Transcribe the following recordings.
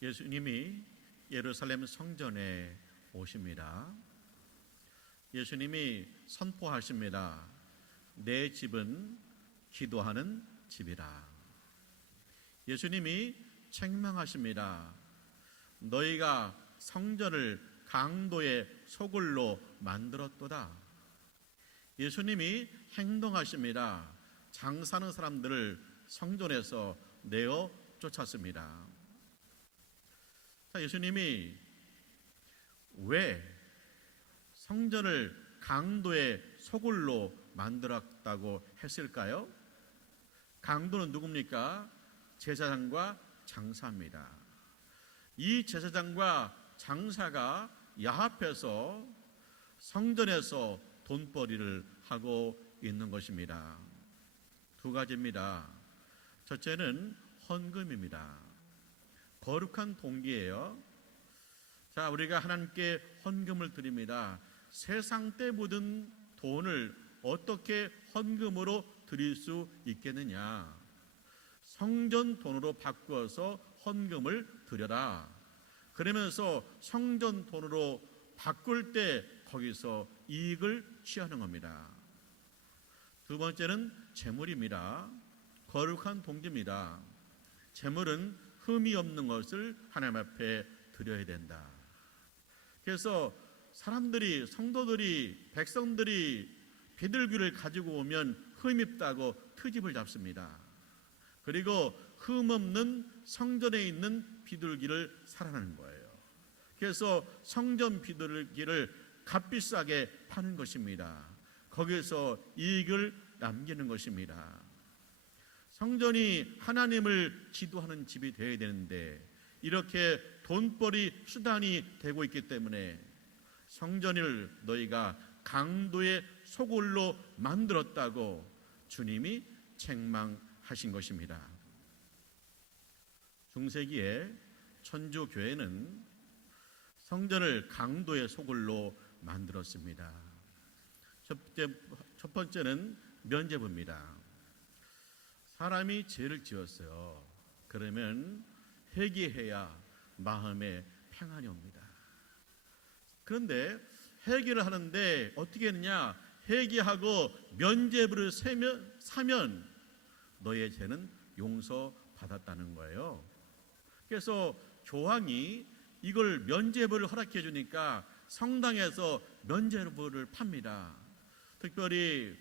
예수님이 예루살렘 성전에 오십니다. 예수님이 선포하십니다. 내 집은 기도하는 집이라. 예수님이 책망하십니다. 너희가 성전을 강도의 소굴로 만들었도다. 예수님이 행동하십니다. 장사하는 사람들을 성전에서 내어 쫓았습니다. 자, 예수님이 왜 성전을 강도의 소굴로 만들었다고 했을까요? 강도는 누굽니까? 제사장과 장사입니다. 이 제사장과 장사가 야합해서 성전에서 돈벌이를 하고 있는 것입니다. 두 가지입니다. 첫째는 헌금입니다. 거룩한 동기예요. 자, 우리가 하나님께 헌금을 드립니다. 세상 때 묻은 돈을 어떻게 헌금으로 드릴 수 있겠느냐? 성전 돈으로 바꾸어서 헌금을 드려라. 그러면서 성전 돈으로 바꿀 때 거기서 이익을 취하는 겁니다. 두 번째는 재물입니다. 거룩한 동기입니다. 재물은 흠이 없는 것을 하나님 앞에 드려야 된다. 그래서 사람들이, 성도들이, 백성들이 비둘기를 가지고 오면 흠입다고 트집을 잡습니다. 그리고 흠없는 성전에 있는 비둘기를 살아나는 거예요. 그래서 성전 비둘기를 값비싸게 파는 것입니다. 거기서 이익을 남기는 것입니다. 성전이 하나님을 기도하는 집이 되어야 되는데 이렇게 돈벌이 수단이 되고 있기 때문에 성전을 너희가 강도의 소굴로 만들었다고 주님이 책망하신 것입니다. 중세기에 천주교회는 성전을 강도의 소굴로 만들었습니다. 첫 번째는 면죄부입니다. 사람이 죄를 지었어요. 그러면 회개해야 마음에 평안이 옵니다. 그런데 회개를 하는데 어떻게 했느냐? 회개하고 면죄부를 사면 너의 죄는 용서받았다는 거예요. 그래서 교황이 이걸 면죄부를 허락해 주니까 성당에서 면죄부를 팝니다. 특별히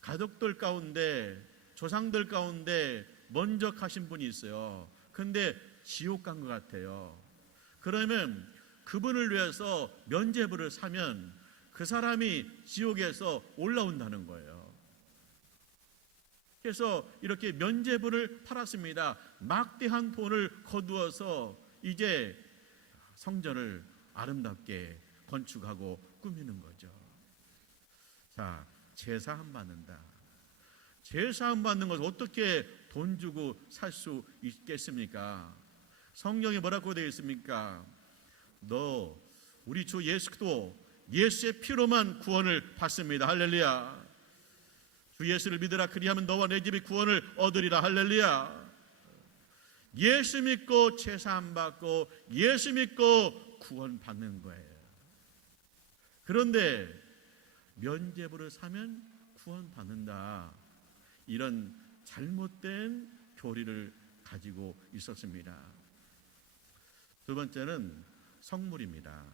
가족들 가운데, 조상들 가운데 먼저 가신 분이 있어요. 근데 지옥 간 것 같아요. 그러면 그분을 위해서 면죄부를 사면 그 사람이 지옥에서 올라온다는 거예요. 그래서 이렇게 면죄부를 팔았습니다. 막대한 돈을 거두어서 이제 성전을 아름답게 건축하고 꾸미는 거죠. 자, 제사함 받는다. 제사함 받는 것을 어떻게 돈 주고 살 수 있겠습니까? 성경에 뭐라고 되어 있습니까? 너 우리 주 예수도 예수의 피로만 구원을 받습니다. 할렐루야. 주 예수를 믿으라. 그리하면 너와 내 집이 구원을 얻으리라. 할렐루야. 예수 믿고 제사함 받고 예수 믿고 구원 받는 거예요. 그런데 면죄부를 사면 구원 받는다. 이런 잘못된 교리를 가지고 있었습니다. 두 번째는 성물입니다.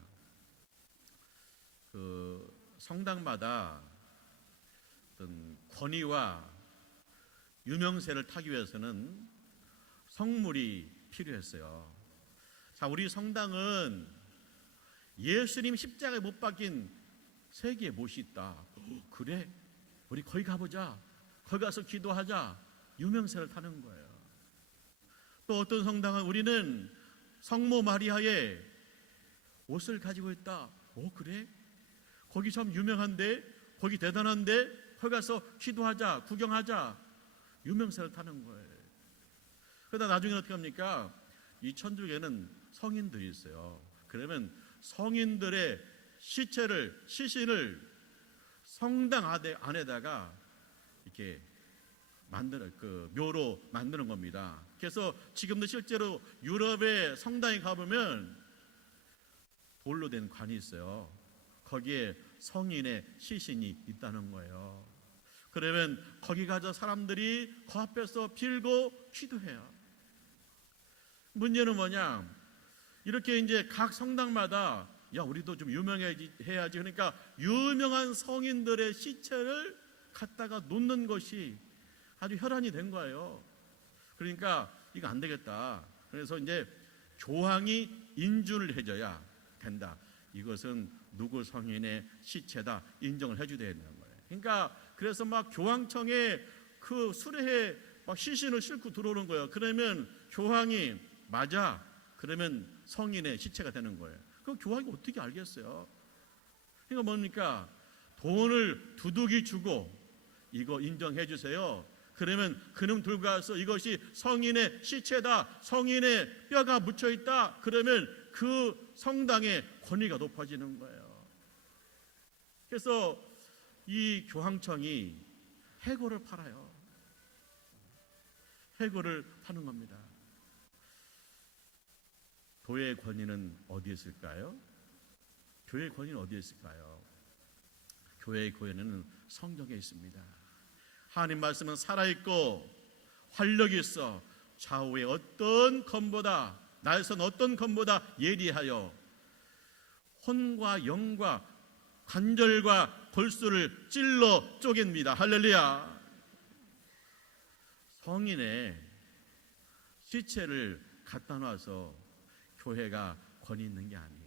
성당마다 어떤 권위와 유명세를 타기 위해서는 성물이 필요했어요. 자, 우리 성당은 예수님 십자가에 못 박힌 세계에 못이 있다. 그래? 우리 거기 가보자. 거기 가서 기도하자. 유명세를 타는 거예요. 또 어떤 성당은 우리는 성모 마리아의 옷을 가지고 있다. 그래? 거기 참 유명한데, 거기 대단한데, 거기 가서 기도하자, 구경하자. 유명세를 타는 거예요. 그러다 나중에 어떻게 합니까? 이 천주교에는 성인들이 있어요. 그러면 성인들의 시신을 성당 안에다가 이렇게 묘로 만드는 겁니다. 그래서 지금도 실제로 유럽의 성당에 가보면 돌로 된 관이 있어요. 거기에 성인의 시신이 있다는 거예요. 그러면 거기 가서 사람들이 그 앞에서 빌고 기도해요. 문제는 뭐냐? 이렇게 이제 각 성당마다 야 우리도 좀 유명해야지. 그러니까 유명한 성인들의 시체를 갖다가 놓는 것이 아주 혈안이 된 거예요. 그러니까 이거 안 되겠다. 그래서 이제 교황이 인준을 해줘야 된다. 이것은 누구 성인의 시체다 인정을 해줘야 되는 거예요. 그러니까 그래서 막 교황청에 그 수레에 막 시신을 싣고 들어오는 거예요. 그러면 교황이 맞아. 그러면 성인의 시체가 되는 거예요. 그 교황이 어떻게 알겠어요? 그러니까 뭡니까? 돈을 두둑이 주고 이거 인정해 주세요. 그러면 그놈 들고 가서 이것이 성인의 시체다. 성인의 뼈가 묻혀 있다. 그러면 그 성당의 권위가 높아지는 거예요. 그래서 이 교황청이 해고를 팔아요. 해고를 파는 겁니다. 교회의 권위는 어디에 있을까요? 교회의 권위는 어디에 있을까요? 교회의 권위는 성경에 있습니다. 하나님 말씀은 살아있고 활력이 있어 좌우의 어떤 검보다 날선 어떤 검보다 예리하여 혼과 영과 관절과 골수를 찔러 쪼갭니다. 할렐루야. 성인의 시체를 갖다 놔서 교회가 권위 있는 게 아니에요.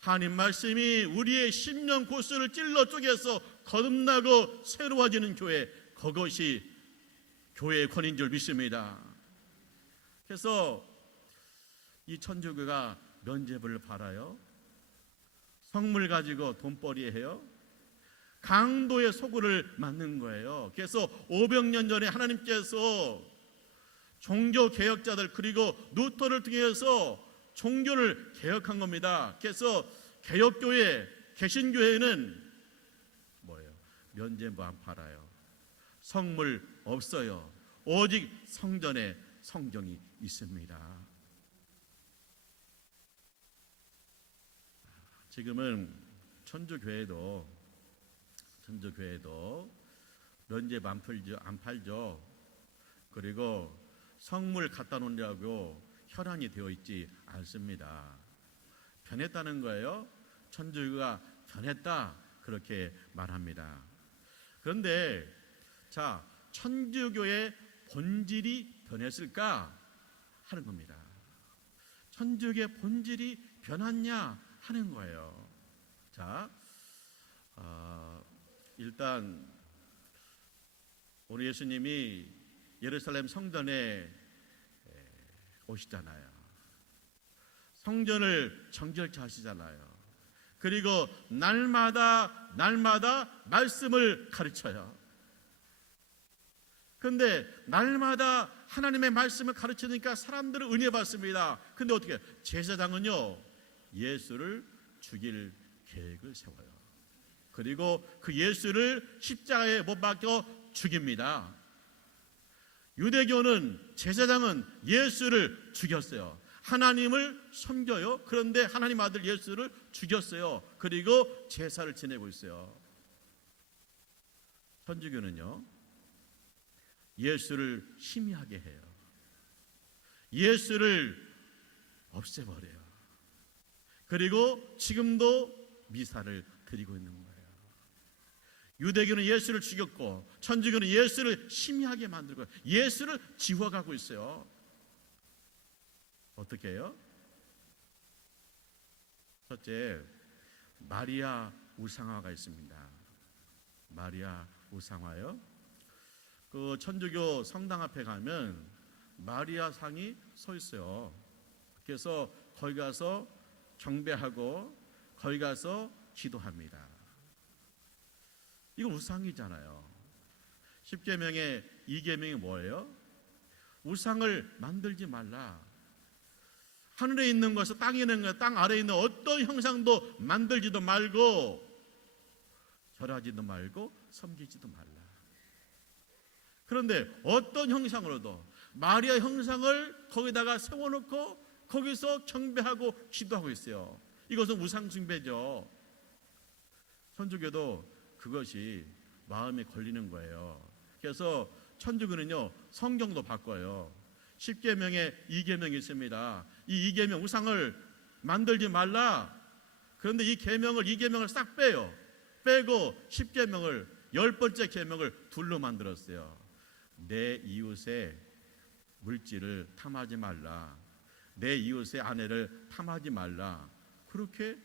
하나님 말씀이 우리의 심령 골수를 찔러 쪼개서 거듭나고 새로워지는 교회, 그것이 교회의 권위인 줄 믿습니다. 그래서 이 천주교가 면죄부를 받아요. 성물 가지고 돈벌이 해요. 강도의 소굴을 만든 거예요. 그래서 500년 전에 하나님께서 종교 개혁자들 그리고 루터를 통해서 종교를 개혁한 겁니다. 그래서 개혁교회, 개신교회는 뭐예요? 면죄부 안 팔아요. 성물 없어요. 오직 성전에 성경이 있습니다. 지금은 천주교회도 면죄부 안 팔죠. 그리고 성물 갖다 놓으려고 혈안이 되어 있지 않습니다. 변했다는 거예요. 천주교가 변했다 그렇게 말합니다. 그런데 자, 천주교의 본질이 변했을까 하는 겁니다. 천주교의 본질이 변했냐 하는 거예요. 자, 일단 우리 예수님이 예루살렘 성전에 오시잖아요. 성전을 정결케 하시잖아요. 그리고 날마다 말씀을 가르쳐요. 그런데 날마다 하나님의 말씀을 가르치니까 사람들은 은혜 받습니다. 근데 어떻게 제사장은요 예수를 죽일 계획을 세워요. 그리고 그 예수를 십자가에 못 박혀 죽입니다. 유대교는 제사장은 예수를 죽였어요. 하나님을 섬겨요. 그런데 하나님 아들 예수를 죽였어요. 그리고 제사를 지내고 있어요. 천주교는요 예수를 희미하게 해요. 예수를 없애버려요. 그리고 지금도 미사를 드리고 있는 거예요. 유대교는 예수를 죽였고 천주교는 예수를 희미하게 만들고 예수를 지워가고 있어요. 어떻게 해요? 첫째, 마리아 우상화가 있습니다. 마리아 우상화요. 그 천주교 성당 앞에 가면 마리아 상이 서 있어요. 그래서 거기 가서 경배하고 거기 가서 기도합니다. 이거 우상이잖아요. 10계명의 2계명이 뭐예요? 우상을 만들지 말라. 하늘에 있는 것을 땅에 있는 것, 땅 아래에 있는 어떤 형상도 만들지도 말고 절하지도 말고 섬기지도 말라. 그런데 어떤 형상으로도 마리아 형상을 거기다가 세워놓고 거기서 경배하고 기도하고 있어요. 이것은 우상 숭배죠. 천주교도 그것이 마음에 걸리는 거예요. 그래서 천주교는요, 성경도 바꿔요. 10계명에 2계명이 있습니다. 이 2계명, 우상을 만들지 말라. 그런데 이 계명을, 2계명을 싹 빼요. 빼고 10계명을, 10번째 계명을 둘로 만들었어요. 내 이웃의 물질을 탐하지 말라. 내 이웃의 아내를 탐하지 말라. 그렇게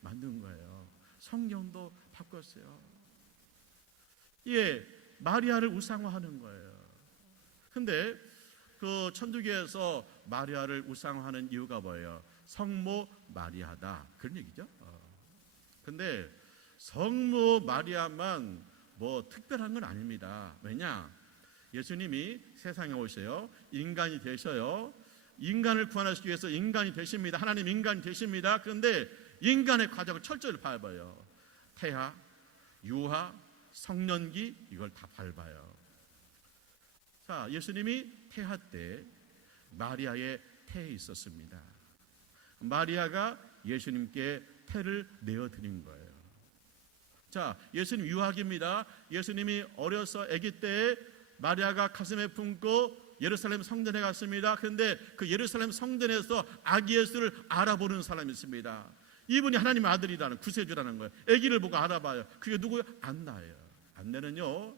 만든 거예요. 성경도 바꿨어요. 예, 마리아를 우상화하는 거예요. 근데 그 천주교에서 마리아를 우상화하는 이유가 뭐예요? 성모 마리아다, 그런 얘기죠. 근데 성모 마리아만 뭐 특별한 건 아닙니다. 왜냐? 예수님이 세상에 오셔요. 인간이 되셔요. 인간을 구원하시기 위해서 인간이 되십니다. 하나님 인간이 되십니다. 그런데 인간의 과정을 철저히 밟아요. 태하, 유하, 성년기, 이걸 다 밟아요. 자, 예수님이 태하 때 마리아의 태에 있었습니다. 마리아가 예수님께 태를 내어드린 거예요. 자, 예수님 유학입니다. 예수님이 어려서 아기 때 마리아가 가슴에 품고 예루살렘 성전에 갔습니다. 그런데 그 예루살렘 성전에서 아기 예수를 알아보는 사람이 있습니다. 이분이 하나님의 아들이라는, 구세주라는 거예요. 아기를 보고 알아봐요. 그게 누구예요? 안나예요. 안나는요,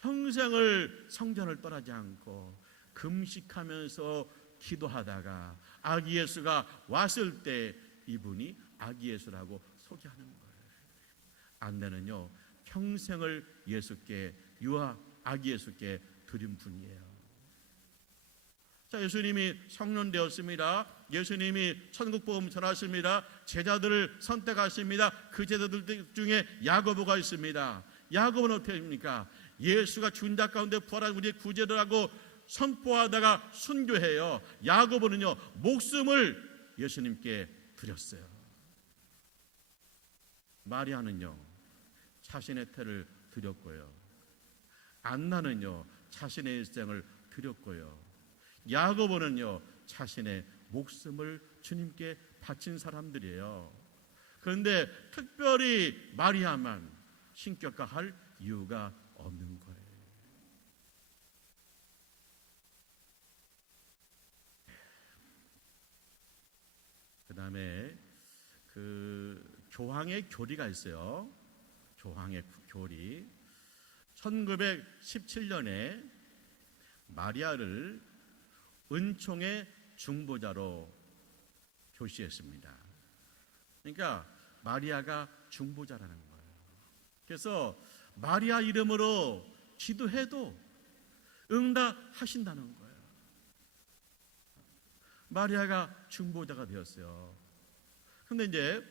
평생을 성전을 떠나지 않고 금식하면서 기도하다가 아기 예수가 왔을 때 이분이 아기 예수라고 소개하는 거예요. 안나는요, 평생을 예수께, 아기 예수께 드린 분이에요. 자, 예수님이 성년되었습니다. 예수님이 천국복음 전하십니다. 제자들을 선택하십니다. 그 제자들 중에 야고보가 있습니다. 야고보는 어떻게 됩니까? 예수가 죽은 자 가운데 부활한 우리의 구제라고 선포하다가 순교해요. 야고보는요, 목숨을 예수님께 드렸어요. 마리아는요, 자신의 태를 드렸고요. 안나는요, 자신의 일생을 드렸고요. 야고보는요, 자신의 목숨을 주님께 바친 사람들이에요. 그런데 특별히 마리아만 신격화할 이유가 없는 거예요. 그 다음에 그 교황의 교리가 있어요. 교황의 교리. 1917년에 마리아를 은총의 중보자로 표시했습니다. 그러니까 마리아가 중보자라는 거예요. 그래서 마리아 이름으로 기도해도 응답하신다는 거예요. 마리아가 중보자가 되었어요. 근데 이제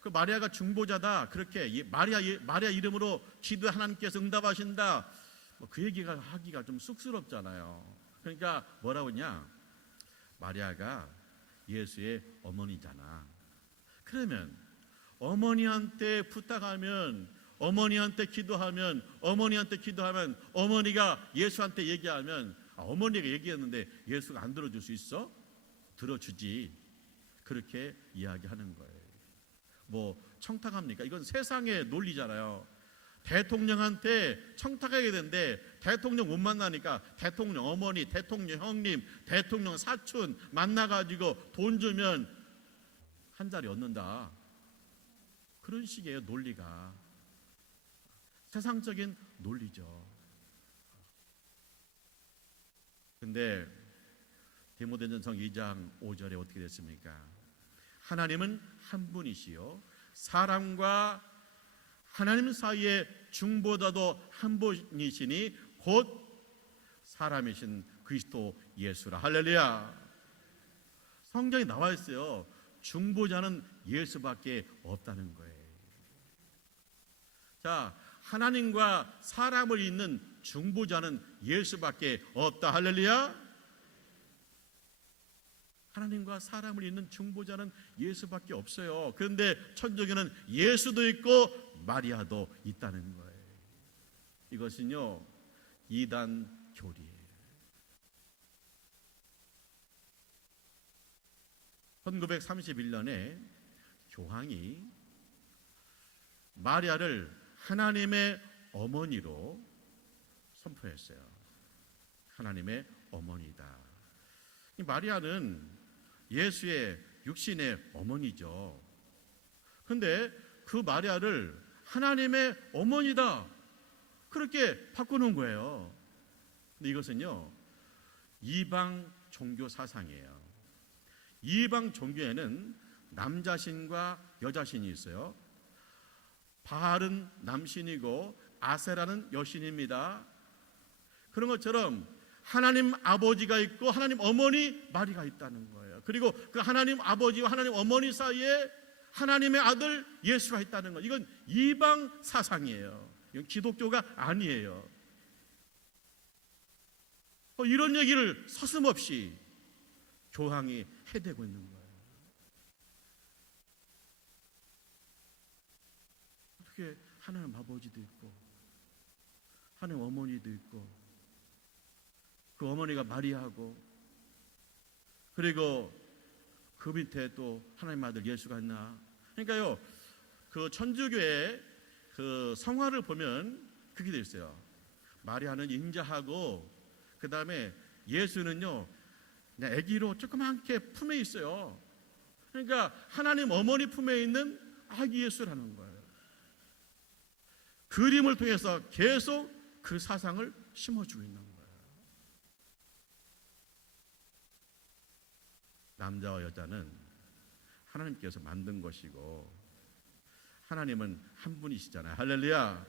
그 마리아가 중보자다, 그렇게 마리아 이름으로 기도에 하나님께서 응답하신다, 그 얘기가 하기가 좀 쑥스럽잖아요. 그러니까 뭐라고 하냐, 마리아가 예수의 어머니잖아. 그러면 어머니한테 부탁하면, 어머니한테 기도하면, 어머니가 예수한테 얘기하면, 어머니가 얘기했는데 예수가 안 들어줄 수 있어? 들어주지. 그렇게 이야기하는 거예요. 뭐 청탁합니까? 이건 세상의 논리잖아요. 대통령한테 청탁하게 되는데 대통령 못 만나니까 대통령 어머니, 대통령 형님, 대통령 사촌 만나가지고 돈 주면 한 자리 얻는다. 그런 식의 논리가 세상적인 논리죠. 근데 디모데전서 2장 5절에 어떻게 됐습니까? 하나님은 한 분이시요 사람과 하나님 사이의 중보자도 한 분이시니 곧 사람이신 그리스도 예수라. 할렐루야. 성경에 나와 있어요. 중보자는 예수밖에 없다는 거예요. 자, 하나님과 사람을 잇는 중보자는 예수밖에 없다. 할렐루야. 하나님과 사람을 잇는 중보자는 예수밖에 없어요. 그런데 천주교는 예수도 있고 마리아도 있다는 거예요. 이것은요, 이단 교리예요. 1931년에 교황이 마리아를 하나님의 어머니로 선포했어요. 하나님의 어머니다. 이 마리아는 예수의 육신의 어머니죠. 그런데 그 마리아를 하나님의 어머니다 그렇게 바꾸는 거예요. 근데 이것은요, 이방 종교 사상이에요. 이방 종교에는 남자신과 여자신이 있어요. 바알은 남신이고 아세라는 여신입니다. 그런 것처럼 하나님 아버지가 있고 하나님 어머니 마리가 있다는 거예요. 그리고 그 하나님 아버지와 하나님 어머니 사이에 하나님의 아들 예수가 있다는 거예요. 이건 이방 사상이에요. 이건 기독교가 아니에요. 이런 얘기를 서슴없이 교황이 해대고 있는 거예요. 어떻게 하나님 아버지도 있고 하나님 어머니도 있고 그 어머니가 마리아하고 그리고 그 밑에 또 하나님 아들 예수가 있나? 그러니까요, 그 천주교의 그 성화를 보면 그게 돼 있어요. 마리아는 인자하고 그 다음에 예수는요 그냥 아기로 조그맣게 품에 있어요. 그러니까 하나님 어머니 품에 있는 아기 예수라는 거예요. 그림을 통해서 계속 그 사상을 심어주고 있는 거예요. 남자와 여자는 하나님께서 만든 것이고 하나님은 한 분이시잖아요. 할렐루야.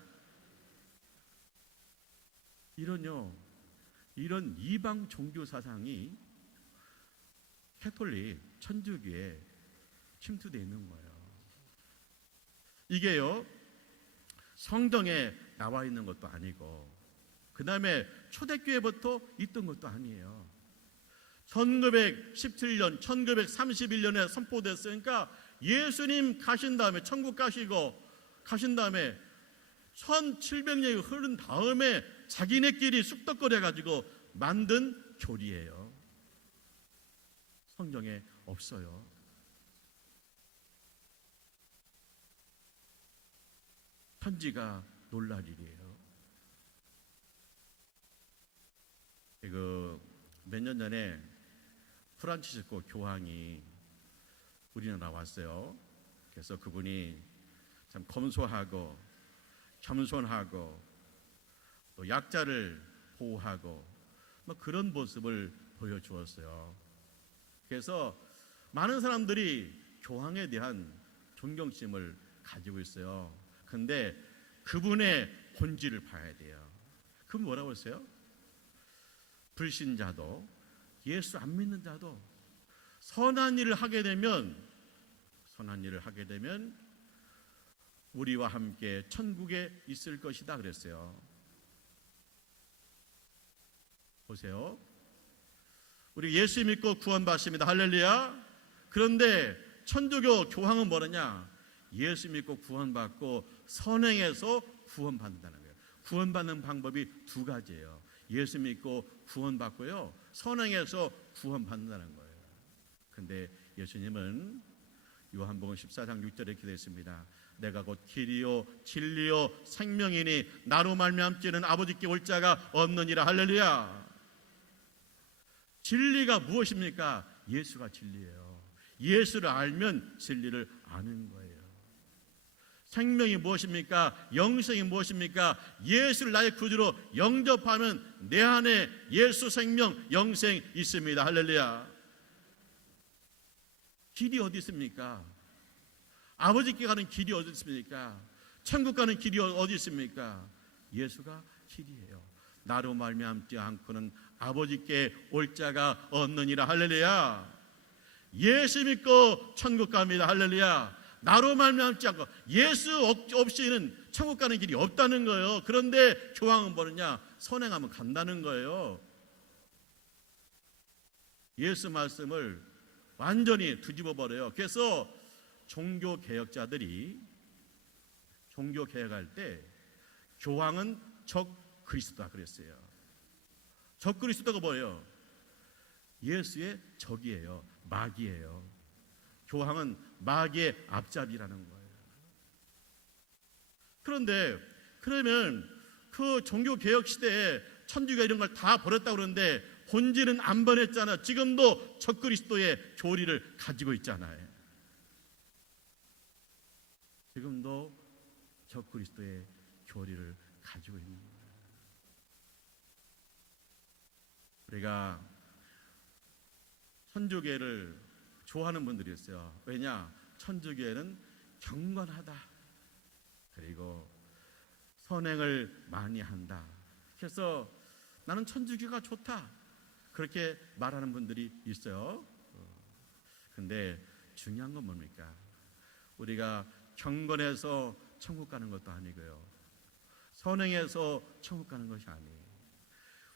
이런 이방 종교 사상이 캐톨릭 천주교에 침투되어 있는 거예요. 이게요 성경에 나와 있는 것도 아니고 그 다음에 초대교회부터 있던 것도 아니에요. 1917년 1931년에 선포됐으니까 예수님 가신 다음에 천국 가신 다음에 1700년이 흐른 다음에 자기네끼리 쑥덕거려 가지고 만든 교리예요. 성경에 없어요. 편지가 놀랄 일이에요. 몇 년 전에 프란치스코 교황이 우리나라 왔어요. 그래서 그분이 참 검소하고 겸손하고 또 약자를 보호하고 그런 모습을 보여주었어요. 그래서 많은 사람들이 교황에 대한 존경심을 가지고 있어요. 근데 그분의 본질을 봐야 돼요. 그분 뭐라고 했어요? 불신자도 예수 안 믿는 자도 선한 일을 하게 되면 우리와 함께 천국에 있을 것이다 그랬어요. 보세요. 우리 예수 믿고 구원받습니다. 할렐루야. 그런데 천주교 교황은 뭐느냐? 예수 믿고 구원받고 선행해서 구원받는다는 거예요. 구원받는 방법이 두 가지예요. 예수 믿고 구원받고요, 선행해서 구원받는다는 거예요. 근데 예수님은 요한복음 14장 6절에 이렇게 되어 있습니다. 내가 곧 길이요 진리요 생명이니 나로 말미암지는 아버지께 올 자가 없느니라. 할렐루야. 진리가 무엇입니까? 예수가 진리예요. 예수를 알면 진리를 아는 거예요. 생명이 무엇입니까? 영생이 무엇입니까? 예수를 나의 구주로 영접하면 내 안에 예수 생명 영생 있습니다. 할렐루야. 길이 어디 있습니까? 아버지께 가는 길이 어디 있습니까? 천국 가는 길이 어디 있습니까? 예수가 길이에요. 나로 말미암지 않고는 아버지께 올 자가 없느니라. 할렐루야. 예수 믿고 천국 갑니다. 할렐루야. 나로 말미암지 않고 예수 없이는 천국 가는 길이 없다는 거예요. 그런데 교황은 뭐느냐? 선행하면 간다는 거예요. 예수 말씀을 완전히 뒤집어 버려요. 그래서 종교 개혁자들이 종교 개혁할 때 교황은 적 그리스도다 그랬어요. 적 그리스도가 뭐예요? 예수의 적이에요. 마귀예요. 교황은 마귀의 앞잡이라는 거예요. 그런데 그러면 그 종교개혁 시대에 천주교 이런 걸 다 버렸다고 그러는데 본질은 안 변했잖아요. 지금도 적그리스도의 교리를 가지고 있잖아요. 지금도 적그리스도의 교리를 가지고 있는 거예요. 우리가 천주교를 좋아하는 분들이 있어요. 왜냐? 천주교회는 경건하다. 그리고 선행을 많이 한다. 그래서 나는 천주교가 좋다. 그렇게 말하는 분들이 있어요. 근데 중요한 건 뭡니까? 우리가 경건해서 천국 가는 것도 아니고요. 선행해서 천국 가는 것이 아니에요.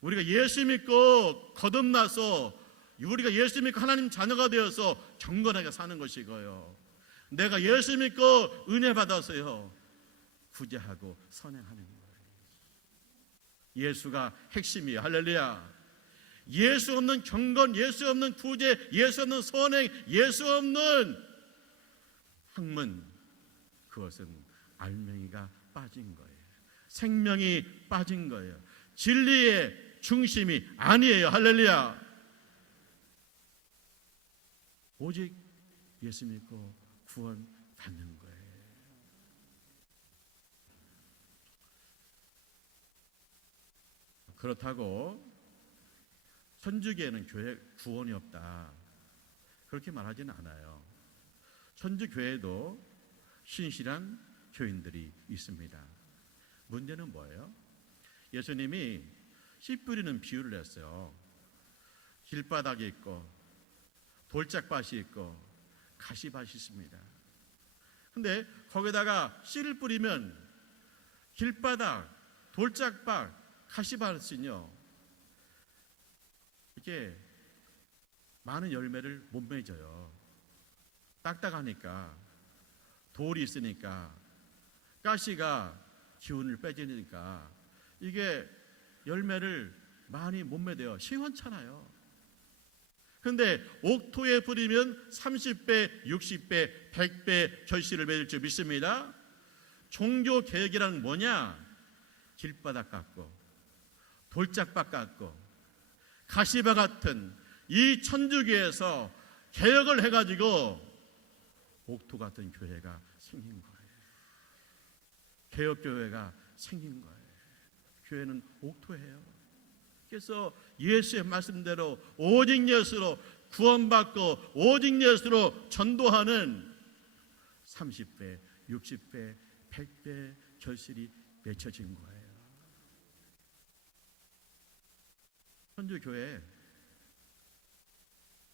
우리가 예수 믿고 거듭나서 우리가 예수 믿고 하나님 자녀가 되어서 경건하게 사는 것이고요. 내가 예수 믿고 은혜 받아서요. 구제하고 선행하는 거예요. 예수가 핵심이에요. 할렐루야. 예수 없는 경건, 예수 없는 구제, 예수 없는 선행, 예수 없는 학문, 그것은 알맹이가 빠진 거예요. 생명이 빠진 거예요. 진리의 중심이 아니에요. 할렐루야. 오직 예수 믿고 구원 받는 거예요. 그렇다고 천주교회는 교회 구원이 없다, 그렇게 말하지는 않아요. 천주교회도 신실한 교인들이 있습니다. 문제는 뭐예요? 예수님이 씨 뿌리는 비유를 했어요. 길바닥이 있고 돌짝밭이 있고 가시밭이 있습니다. 근데 거기다가 씨를 뿌리면 길바닥, 돌짝밭, 가시밭은요 이게 많은 열매를 못 맺어요. 딱딱하니까, 돌이 있으니까, 가시가 기운을 빼지니까 이게 열매를 많이 못 맺어요. 시원찮아요. 그런데 옥토에 뿌리면 30배, 60배, 100배 결실을 맺을 줄 믿습니다. 종교개혁이란 뭐냐? 길바닥 같고 돌짝밭 같고 가시밭 같은 이 천주교에서 개혁을 해가지고 옥토 같은 교회가 생긴 거예요. 개혁교회가 생긴 거예요. 교회는 옥토예요. 그래서 예수의 말씀대로 오직 예수로 구원받고 오직 예수로 전도하는 30배, 60배, 100배 결실이 맺혀진 거예요. 천주교회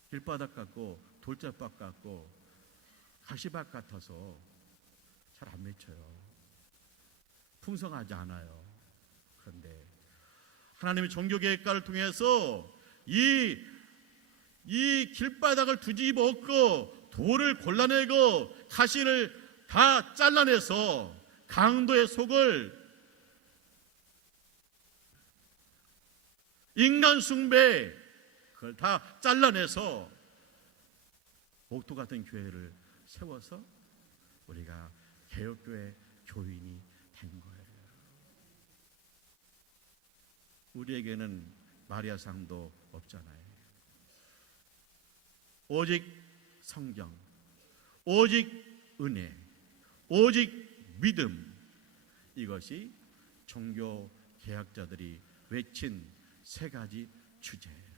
길바닥 같고 돌짝밭 같고 가시밭 같아서 잘 안 맺혀요. 풍성하지 않아요. 그런데 하나님의 종교개혁가를 통해서 이 길바닥을 뒤집어 엎고 돌을 골라내고 가시를 다 잘라내서 강도의 속을 인간 숭배, 그걸 다 잘라내서 옥토 같은 교회를 세워서 우리가 개혁교회 교인이 된 거예요. 우리에게는 마리아상도 없잖아요. 오직 성경, 오직 은혜, 오직 믿음, 이것이 종교 개혁자들이 외친 세 가지 주제예요.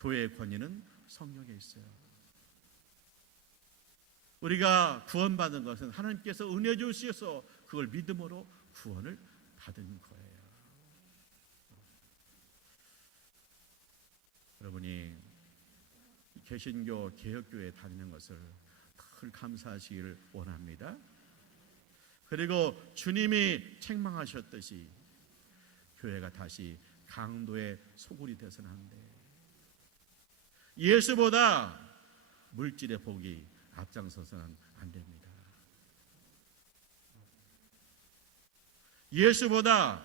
교회의 권위는 성령에 있어요. 우리가 구원받은 것은 하나님께서 은혜 주셔서 그걸 믿음으로 구원을 받은 거예요. 여러분이 개신교 개혁교회에 다니는 것을 늘 감사하시기를 원합니다. 그리고 주님이 책망하셨듯이 교회가 다시 강도의 소굴이 되서는 안 돼. 예수보다 물질의 복이 앞장서서는 안 됩니다. 예수보다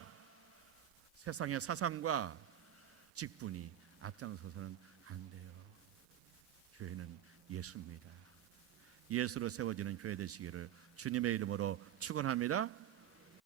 세상의 사상과 직분이 앞장서서는 안 돼요. 교회는 예수입니다. 예수로 세워지는 교회 되시기를 주님의 이름으로 축원합니다.